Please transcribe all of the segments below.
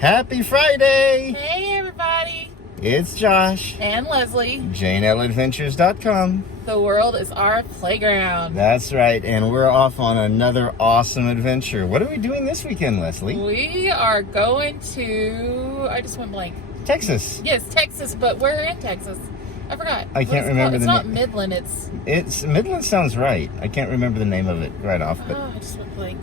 Happy Friday! Hey everybody! It's Josh. And Leslie. JNLadventures.com. The world is our playground. That's right, and we're off on another awesome adventure. What are we doing this weekend, Leslie? We are going to... I just went blank. Texas. Yes, Texas, but we're in Texas. I forgot. I can't remember It's the not name. Midland, It's Midland sounds right. I can't remember the name of it right off, but... Oh, I just went blank.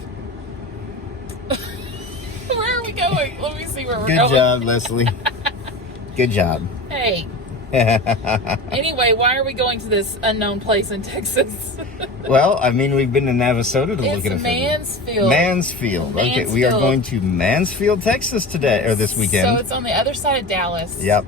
Where are we going? Let me see where we're Good going. job, Leslie. Good job. Hey. Anyway, why are we going to this unknown place in Texas? Well, I mean, we've been to Navasota to look at It's it. Mansfield. Mansfield. Okay, we are going to Mansfield, Texas today, or this weekend. So it's on the other side of Dallas. Yep.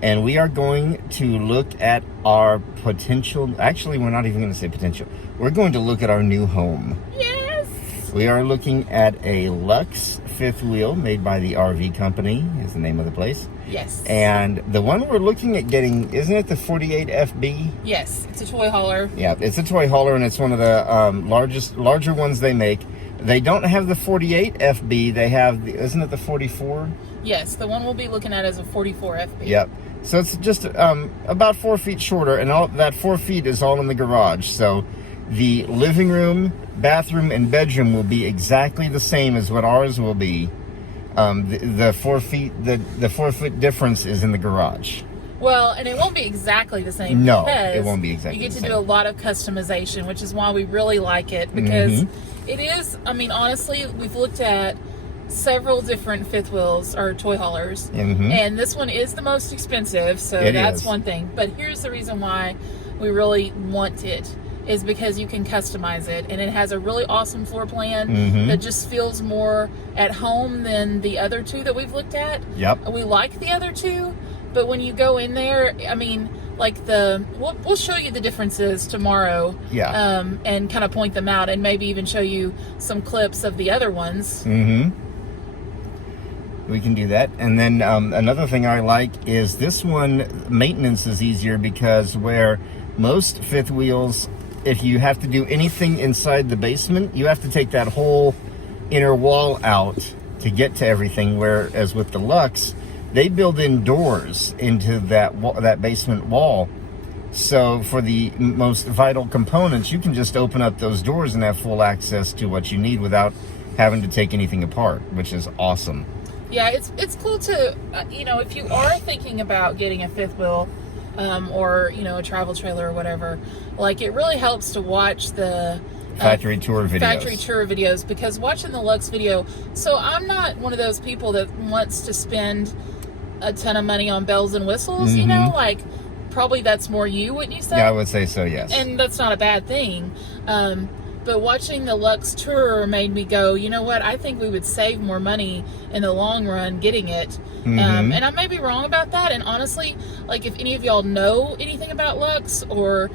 And we are going to look at our potential... Actually, we're not even going to say potential. We're going to look at our new home. Yes! We are looking at a Luxe fifth wheel made by the RV company, is the name of the place. Yes. And the one we're looking at getting, isn't it the 48 FB? Yes, it's a toy hauler. Yeah, it's a toy hauler, and it's one of the larger ones they make. They don't have the 48 FB. They have, isn't it the 44? Yes, the one we'll be looking at is a 44 FB. Yep. So it's just about 4 feet shorter, and all that 4 feet is all in the garage. So the living room, bathroom, and bedroom will be exactly the same as what ours will be. The 4 feet, the 4 foot difference is in the garage. Well, and it won't be exactly the same. No, because it won't be exactly the You get same. to do a lot of customization, which is why we really like it, because it is, I mean, honestly, we've looked at several different fifth wheels or toy haulers, and this one is the most expensive, so that's one thing. But here's the reason why we really want it, is because you can customize it, and it has a really awesome floor plan that just feels more at home than the other two that we've looked at. Yep. We like the other two, but when you go in there, I mean, like we'll show you the differences tomorrow. Yeah. And kind of point them out, and maybe even show you some clips of the other ones. We can do that. And then another thing I like is this one, maintenance is easier, because where most fifth wheels, if you have to do anything inside the basement, you have to take that whole inner wall out to get to everything, whereas with the Luxe, they build in doors into that basement wall. So for the most vital components, you can just open up those doors and have full access to what you need without having to take anything apart, which is awesome. Yeah, it's cool to, if you are thinking about getting a fifth wheel, or, a travel trailer or whatever, like, it really helps to watch the factory tour videos. Because watching the Luxe video, so I'm not one of those people that wants to spend a ton of money on bells and whistles, like, probably that's more you, wouldn't you say? Yeah, I would say so, yes. And that's not a bad thing. But watching the Luxe tour made me go, you know what, I think we would save more money in the long run getting it. And I may be wrong about that. And honestly, like, if any of y'all know anything about Luxe, or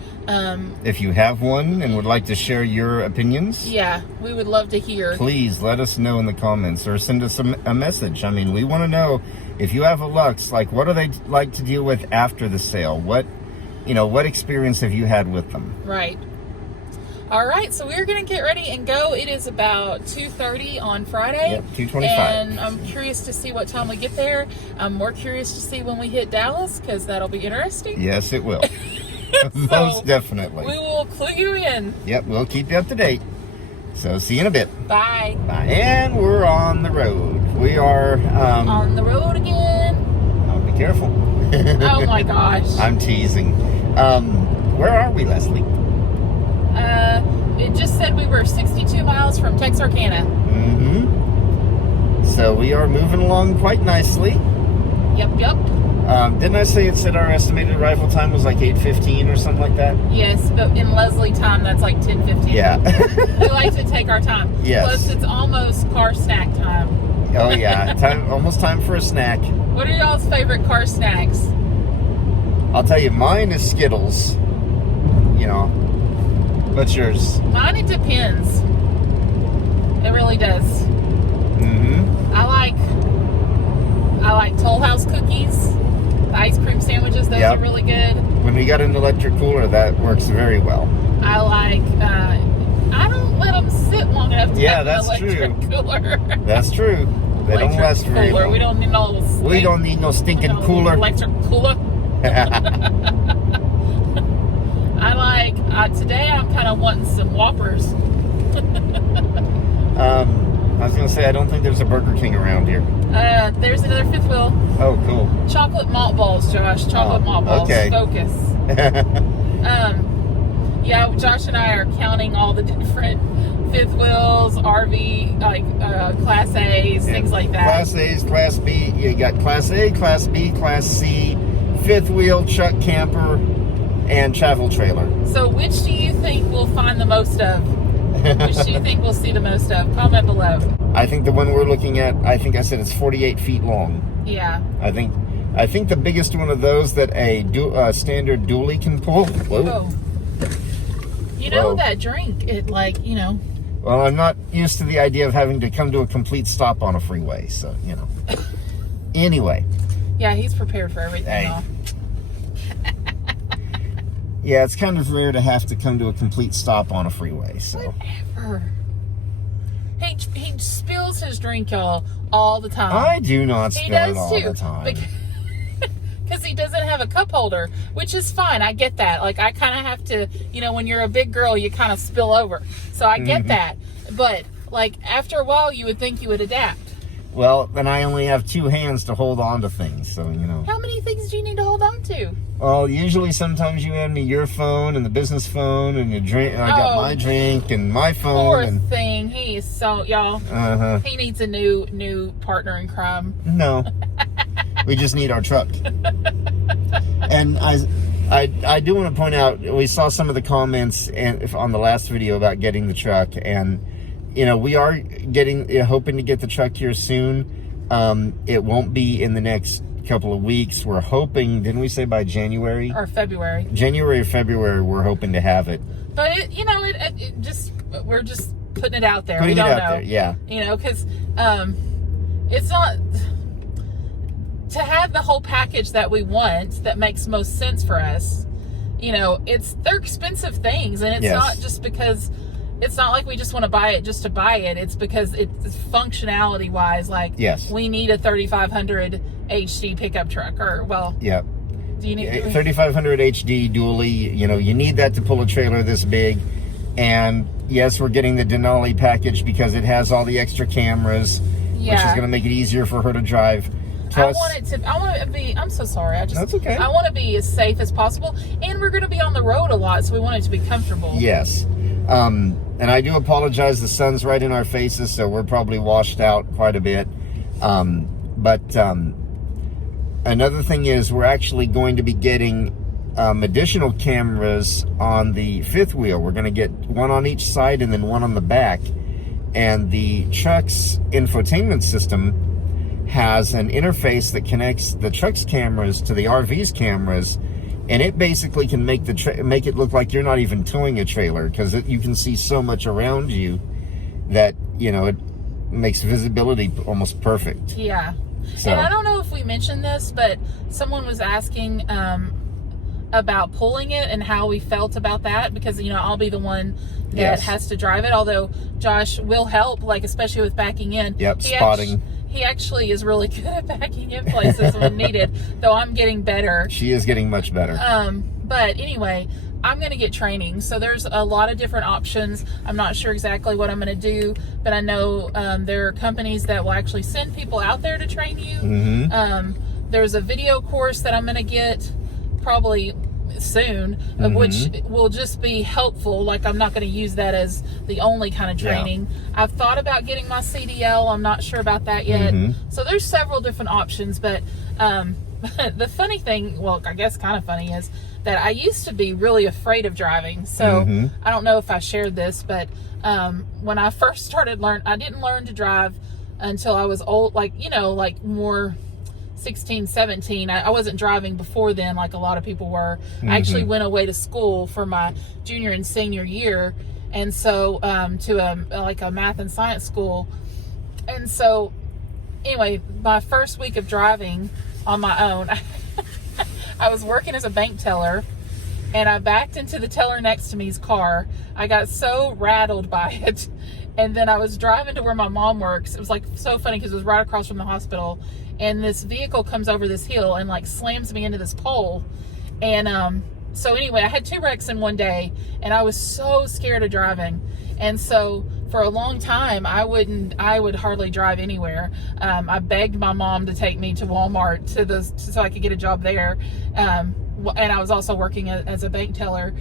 if you have one and would like to share your opinions, yeah, we would love to hear. Please let us know in the comments, or send us a message. I mean, we want to know, if you have a Luxe, like, what are they like to deal with after the sale? What experience have you had with them? Right. All right, so we're going to get ready and go. It is about 2:30 on Friday. Yep, 2:25. And I'm curious to see what time we get there. I'm more curious to see when we hit Dallas, because that'll be interesting. Yes, it will. Most definitely. We will clue you in. Yep, we'll keep you up to date. So see you in a bit. Bye. Bye. And we're on the road. We are... on the road again. Oh, be careful. Oh my gosh. I'm teasing. Where are we, Leslie? It just said we were 62 miles from Texarkana. So we are moving along quite nicely. Yep. Didn't I say it said our estimated arrival time was like 8:15 or something like that? Yes, but in Leslie time, that's like 10:15. Yeah. We like to take our time. Yes. Plus, it's almost car snack time. Oh yeah, almost time for a snack. What are y'all's favorite car snacks? I'll tell you, mine is Skittles. What's yours? Mine, it depends. It really does. I like Toll House cookies. The ice cream sandwiches, those are really good. When we got an electric cooler, that works very well. I like, I don't let them sit long enough to have an electric cooler. That's true. They don't last very long. We don't need no stinking cooler. Electric cooler. Today I'm kind of wanting some Whoppers. I was going to say, I don't think there's a Burger King around here. There's another fifth wheel. Oh, cool. Chocolate malt balls, Josh. Chocolate malt balls. Okay. Focus. Yeah, Josh and I are counting all the different fifth wheels, RV, Class A's, things like that. Class A's, Class B. You got Class A, Class B, Class C, fifth wheel, truck, camper, and travel trailer. So which do you think we'll find the most of? Which do you think we'll see the most of? Comment below. I think the one we're looking at, I think I said it's 48 feet long. Yeah. I think the biggest one of those that a standard dually can pull. Whoa. Whoa. You know that drink, Well, I'm not used to the idea of having to come to a complete stop on a freeway, so, Anyway. Yeah, he's prepared for everything. Hey. Yeah, it's kind of rare to have to come to a complete stop on a freeway, so. Whatever. He spills his drink, y'all, all the time. I do not spill it all the time. Because he doesn't have a cup holder, which is fine. I get that. I kind of have to, when you're a big girl, you kind of spill over. So I get that. But, after a while, you would think you would adapt. Well, then I only have two hands to hold on to things, so, How many things do you need to hold on to? Well, usually sometimes you hand me your phone and the business phone and your drink, and I got my drink and my phone. Poor thing. He is so, y'all. He needs a new partner in crime. No. We just need our truck. And I do want to point out, we saw some of the comments on the last video about getting the truck, and we are hoping to get the truck here soon. It won't be in the next couple of weeks. We're hoping, didn't we say by January or February? January or February, we're hoping to have it. But we're just putting it out there. We don't know. There, yeah. Because it's not to have the whole package that we want that makes most sense for us. They're expensive things, and it's not just because. It's not like we just want to buy it just to buy it. It's because it's functionality wise. We need a 3500 HD pickup truck, Yep. Do you need 3500 HD dually? You need that to pull a trailer this big. And yes, we're getting the Denali package because it has all the extra cameras, which is going to make it easier for her to drive. Plus, I want to be, I'm so sorry. That's okay. I want to be as safe as possible. And we're going to be on the road a lot, so we want it to be comfortable. Yes. And I do apologize. The sun's right in our faces, so we're probably washed out quite a bit. But another thing is we're actually going to be getting additional cameras on the fifth wheel. We're going to get one on each side and then one on the back. And the truck's infotainment system has an interface that connects the truck's cameras to the RV's cameras. And it basically can make make it look like you're not even towing a trailer, because you can see so much around you that, it makes visibility almost perfect. Yeah. So. And I don't know if we mentioned this, but someone was asking about pulling it and how we felt about that, because, I'll be the one that has to drive it, although Josh will help, especially with backing in. Yep, spotting. He actually is really good at backing in places when needed, though I'm getting better. She is getting much better. But anyway, I'm going to get training. So there's a lot of different options. I'm not sure exactly what I'm going to do, but I know there are companies that will actually send people out there to train you. Mm-hmm. There's a video course that I'm going to get probably soon, which will just be helpful. I'm not going to use that as the only kind of training. I've thought about getting my CDL. I'm not sure about that yet. So there's several different options, but the funny thing, I guess kind of funny, is that I used to be really afraid of driving. So I don't know if I shared this, but when I first started I didn't learn to drive until I was old, more 16, 17. I wasn't driving before then like a lot of people were. I actually went away to school for my junior and senior year, and so to a math and science school. And so anyway, my first week of driving on my own, I was working as a bank teller, and I backed into the teller next to me's car. I got so rattled by it, And then I was driving to where my mom works. It was like so funny because it was right across from the hospital. And this vehicle comes over this hill and like slams me into this pole. And so anyway, I had 2 wrecks in one day, and I was so scared of driving. And so for a long time, I would hardly drive anywhere. I begged my mom to take me to Walmart so I could get a job there. And I was also working as a bank teller.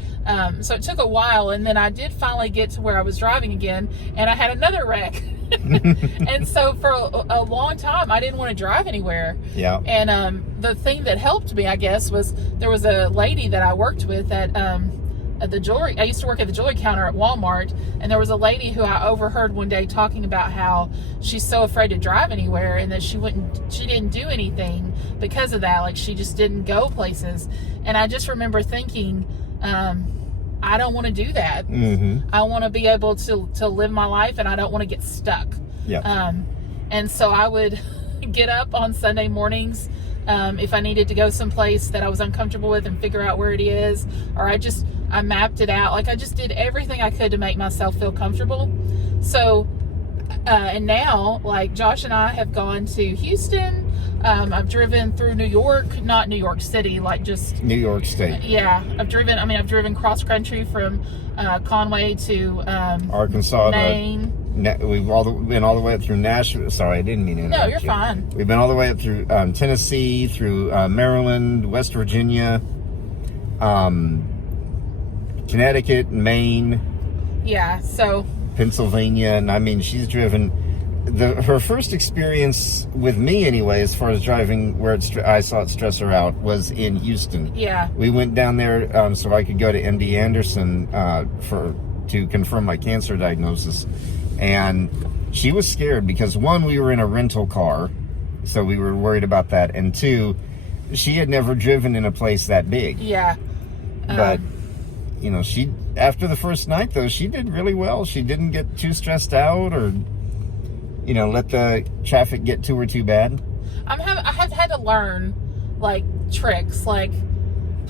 So it took a while, and then I did finally get to where I was driving again, and I had another wreck. And so for a long time, I didn't want to drive anywhere. Yeah. And the thing that helped me, I guess, was there was a lady that I worked with at the jewelry. I used to work at the jewelry counter at Walmart, and there was a lady who I overheard one day talking about how she's so afraid to drive anywhere, and that she didn't do anything because of that. Like, she just didn't go places. And I just remember thinking, I don't want to do that. Mm-hmm. I want to be able to live my life, and I don't want to get stuck. Yeah. And so I would get up on Sunday mornings if I needed to go someplace that I was uncomfortable with and figure out where it is, or I mapped it out. Like, I just did everything I could to make myself feel comfortable. So, and now, like, Josh and I have gone to Houston. I've driven through New York, not New York City, like just New York State. Yeah, I've driven cross country from Conway to Arkansas, Maine. We've been all the way up through Nashville. Sorry, I didn't mean to interrupt No, you're you. fine. We've been all the way up through Tennessee, through Maryland, West Virginia, Connecticut, Maine. Yeah, so Pennsylvania, and I mean, she's driven. Her first experience with me, anyway, as far as driving where I saw it stress her out, was in Houston. yeah, We went down there so I could go to MD Anderson to confirm my cancer diagnosis, and she was scared because, 1, we were in a rental car, so we were worried about that, and 2, she had never driven in a place that big. yeah. But you know, after the first night, though, she did really well. She didn't get too stressed out or, you know, let the traffic get to her too bad. I have had to learn, like, tricks, like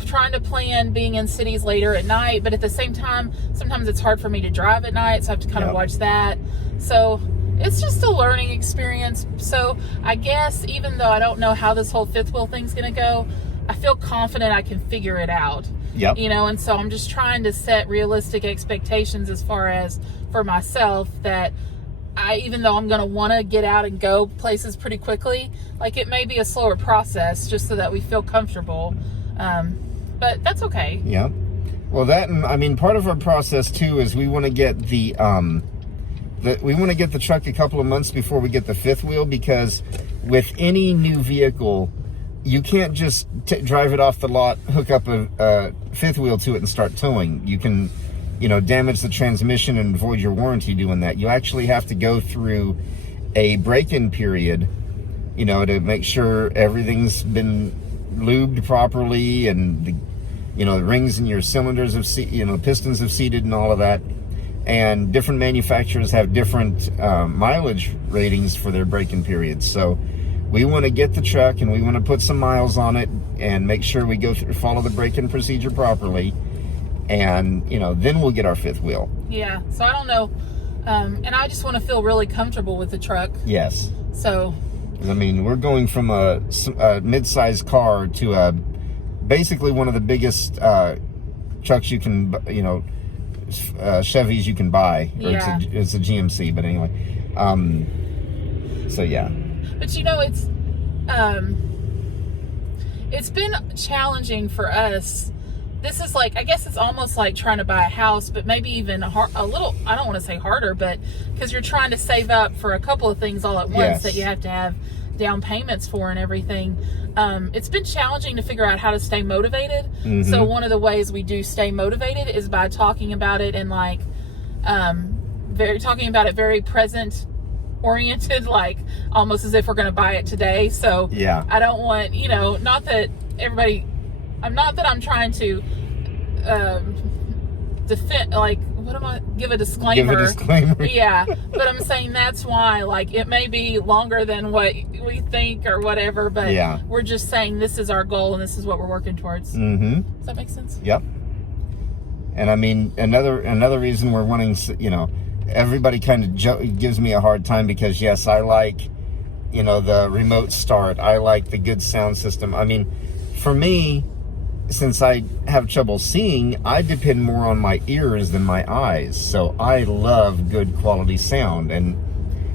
trying to plan being in cities later at night, but at the same time, sometimes it's hard for me to drive at night, so I have to kind of watch that. So it's just a learning experience. So I guess, even though I don't know how this whole fifth wheel thing's going to go, I feel confident I can figure it out. Yep. You know, and so I'm just trying to set realistic expectations as far as for myself, that even though I'm going to want to get out and go places pretty quickly, like, it may be a slower process just so that we feel comfortable. But that's okay. Yeah. Well, that, and I mean, part of our process too is we want to get the truck a couple of months before we get the fifth wheel, because with any new vehicle, you can't just drive it off the lot, hook up a fifth wheel to it, and start towing. You can, you know, damage the transmission and void your warranty doing that. You actually have to go through a break-in period, you know, to make sure everything's been lubed properly, and the rings in your cylinders have pistons have seated and all of that. And different manufacturers have different mileage ratings for their break-in periods. So we want to get the truck and we want to put some miles on it and make sure we follow the break-in procedure properly, and then we'll get our fifth wheel. Yeah. So I don't know, and I just want to feel really comfortable with the truck. Yes. So, I mean, we're going from a mid-sized car to basically one of the biggest trucks you can, Chevys you can buy. Or yeah. It's a GMC, but anyway. So yeah. But it's been challenging for us. This is like, I guess it's almost like trying to buy a house, but maybe even a little, I don't want to say harder, but because you're trying to save up for a couple of things all at once. Yes. That you have to have down payments for and everything. It's been challenging to figure out how to stay motivated. Mm-hmm. So one of the ways we do stay motivated is by talking about it and talking about it very present oriented, like almost as if we're going to buy it today. So yeah, I don't want, not that I'm trying to defend, like, give a disclaimer. Give a disclaimer. Yeah, but I'm saying that's why, like, it may be longer than what we think or whatever, but yeah, we're just saying this is our goal and this is what we're working towards. Mm-hmm. Does that make sense? Yep. And I mean, another reason we're wanting, everybody kind of gives me a hard time because, yes, I like, you know, the remote start. I like the good sound system. I mean, for me, since I have trouble seeing, I depend more on my ears than my eyes. So I love good quality sound. And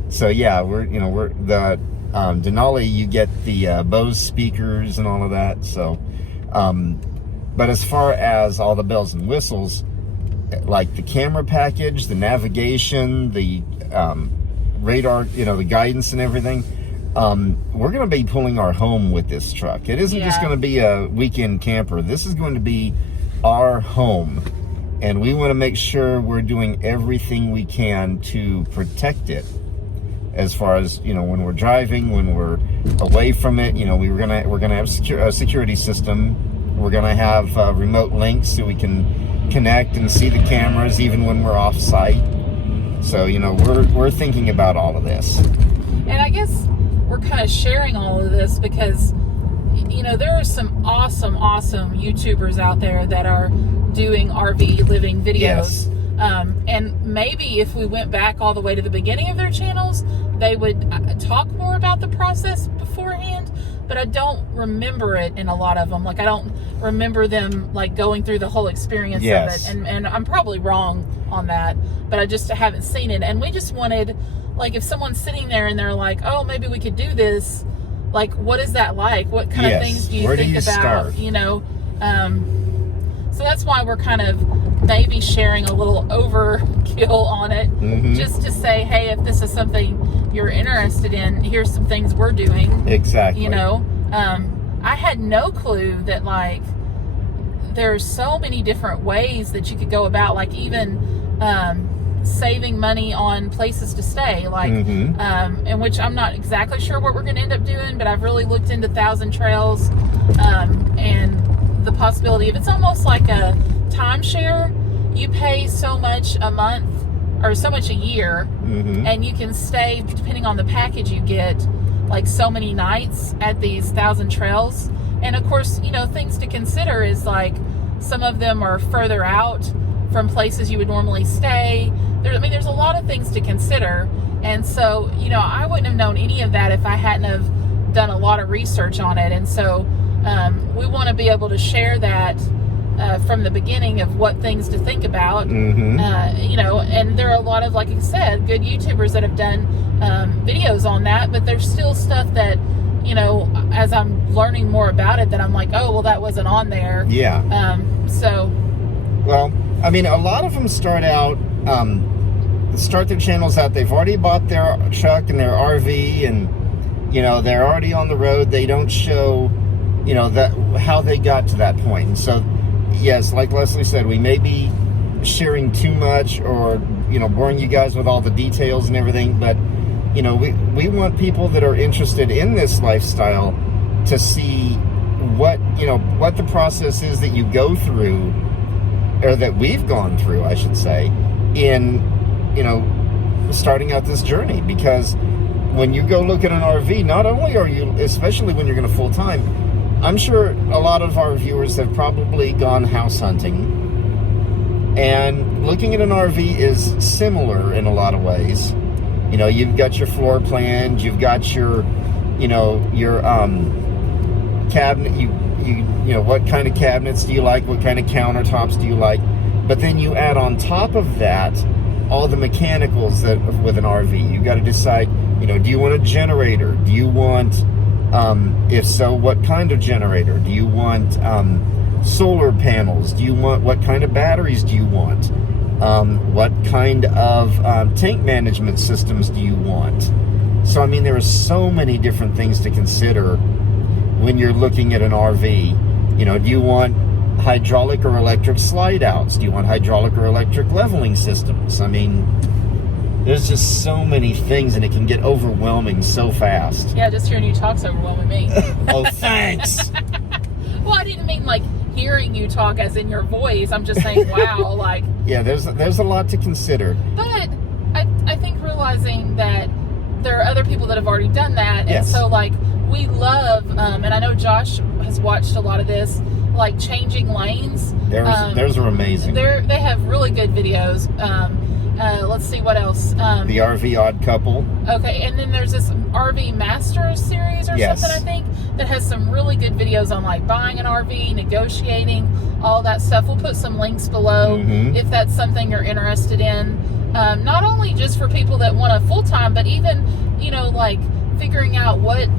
so, yeah, we're the Denali, you get the Bose speakers and all of that. So, but as far as all the bells and whistles, like the camera package, the navigation, the radar, you know, the guidance and everything, we're going to be pulling our home with this truck. It isn't just going to be a weekend camper. This is going to be our home. And we want to make sure we're doing everything we can to protect it. As far as, you know, when we're driving, when we're away from it, you know, we're gonna have a security system. We're gonna have remote links so we can connect and see the cameras even when we're off site. So, you know, we're thinking about all of this. And I guess we're kind of sharing all of this because, you know, there are some awesome YouTubers out there that are doing RV living videos. Yes. And maybe if we went back all the way to the beginning of their channels, they would talk more about the process beforehand, but I don't remember it in a lot of them. Like, I don't remember them, like, going through the whole experience of it. And I'm probably wrong on that, but I just haven't seen it. And we just wanted, like, if someone's sitting there and they're like, oh, maybe we could do this, like, what is that like? What kind of things do you think about, start? You know? So that's why we're kind of maybe sharing a little overkill on it, just to say, hey, if this is something you're interested in, here's some things we're doing. Exactly. You know, I had no clue that, like, there's so many different ways that you could go about, like, even saving money on places to stay, like, in which I'm not exactly sure what we're going to end up doing, but I've really looked into Thousand Trails, and the possibility of, it's almost like a timeshare. You pay so much a month or so much a year, and you can stay, depending on the package you get, like so many nights at these Thousand Trails. And of course, you know, things to consider is, like, some of them are further out from places you would normally stay. There's a lot of things to consider. And so, you know, I wouldn't have known any of that if I hadn't have done a lot of research on it. And so we want to be able to share that from the beginning of what things to think about. You know, and there are a lot of, like I said, good YouTubers that have done videos on that, but there's still stuff that, you know, as I'm learning more about it, that I'm like, oh, well, that wasn't on there. Yeah. So. Well, I mean, a lot of them start their channels out, they've already bought their truck and their RV, and, you know, they're already on the road. They don't show, you know, that how they got to that point. And so, yes, like Leslie said, we may be sharing too much or, you know, boring you guys with all the details and everything, but, you know, we want people that are interested in this lifestyle to see what, you know, what the process is that you go through, or that we've gone through, I should say, in, you know, starting out this journey. Because when you go look at an RV, not only are you, especially when you're going to full time, I'm sure a lot of our viewers have probably gone house hunting, and looking at an RV is similar in a lot of ways. You know, you've got your floor plans, you've got your, you know, your cabinet, you know, what kind of cabinets do you like, what kind of countertops do you like, but then you add on top of that all the mechanicals that with an RV. You got to decide, you know, do you want a generator? Do you want, if so, what kind of generator? Do you want solar panels? Do you want, what kind of batteries do you want? What kind of tank management systems do you want? So, I mean, there are so many different things to consider when you're looking at an RV. You know, do you want hydraulic or electric slide outs? Do you want hydraulic or electric leveling systems? I mean, there's just so many things, and it can get overwhelming so fast. Yeah, just hearing you talk's overwhelming me. Oh, thanks. Well, I didn't mean like hearing you talk as in your voice. I'm just saying, wow, like. Yeah, there's a lot to consider. But I think realizing that there are other people that have already done that, yes. And so, like, we love, and I know Josh has watched a lot of this, like changing lanes. Theirs are amazing. They have really good videos. Let's see what else. The RV Odd Couple. Okay, and then there's this RV Masters series or Yes. something, I think, that has some really good videos on like buying an RV, negotiating, all that stuff. We'll put some links below if that's something you're interested in. Not only just for people that want a full-time, but even, like figuring out what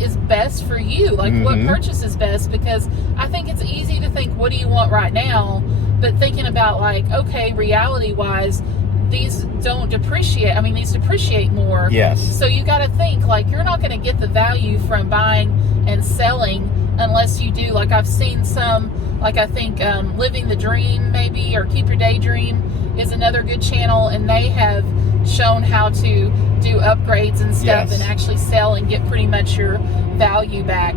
is best for you, like what purchase is best, because I think it's easy to think, what do you want right now? But thinking about like, okay, reality wise, these don't depreciate. I mean, these depreciate more. Yes. So you got to think like you're not going to get the value from buying and selling unless you do. Like I've seen some, like I think Living the Dream maybe, or Keep Your Daydream is another good channel, and they have shown how to do upgrades and stuff and actually sell and get pretty much your value back.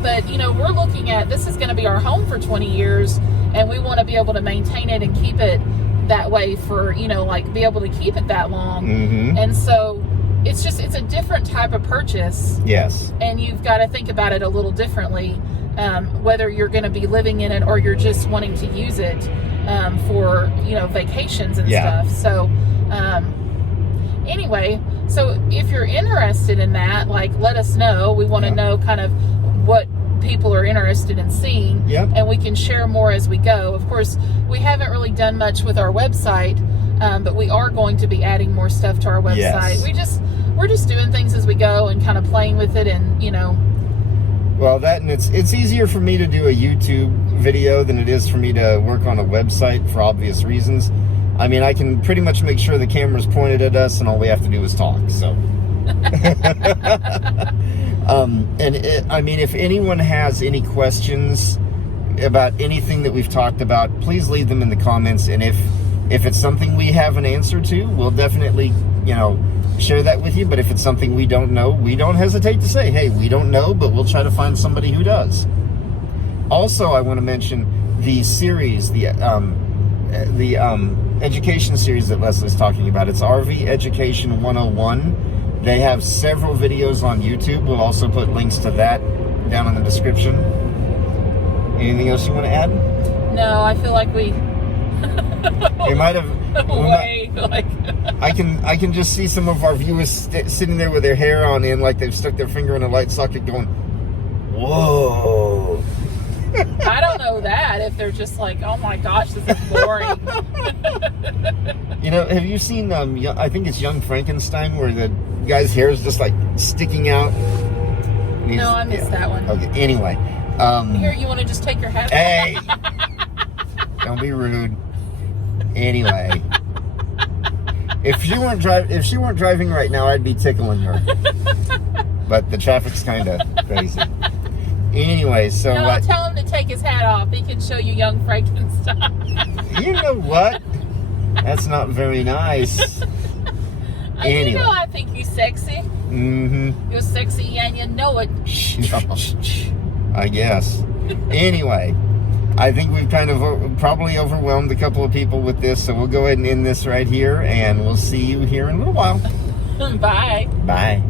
But we're looking at, this is going to be our home for 20 years, and we want to be able to maintain it and keep it that way for, like be able to keep it that long. And so it's a different type of purchase. Yes. And you've got to think about it a little differently, whether you're going to be living in it or you're just wanting to use it for, vacations and stuff. So, anyway, so if you're interested in that, like, let us know. We want to know kind of what people are interested in seeing, and we can share more as we go. Of course, we haven't really done much with our website, but we are going to be adding more stuff to our website. We're just doing things as we go and kind of playing with it, and Well, that, and it's easier for me to do a YouTube video than it is for me to work on a website for obvious reasons. I mean, I can pretty much make sure the camera's pointed at us, and all we have to do is talk. So, if anyone has any questions about anything that we've talked about, please leave them in the comments. And if it's something we have an answer to, we'll definitely, share that with you. But if it's something we don't know, we don't hesitate to say, hey, we don't know, but we'll try to find somebody who does. Also, I want to mention the series, the education series that Leslie's talking about. It's RV Education 101. They have several videos on YouTube. We'll also put links to that down in the description. Anything else you want to add? No, I feel like we might have. like I can just see some of our viewers sitting there with their hair on end, like they've stuck their finger in a light socket, going, "Whoa." I don't know that if they're just like, oh my gosh, this is boring. Have you seen, I think it's Young Frankenstein, where the guy's hair is just like sticking out? No, I missed that one. Okay, anyway. Here, you want to just take your hat off? Hey! Don't be rude. Anyway. If she weren't driving right now, I'd be tickling her. But the traffic's kind of crazy. Anyway, so no, tell him to take his hat off. He can show you Young Frankenstein. You know what? That's not very nice. Anyway. I think you're sexy. You're sexy and you know it. I guess. Anyway, I think we've kind of probably overwhelmed a couple of people with this, so we'll go ahead and end this right here, and we'll see you here in a little while. Bye. Bye.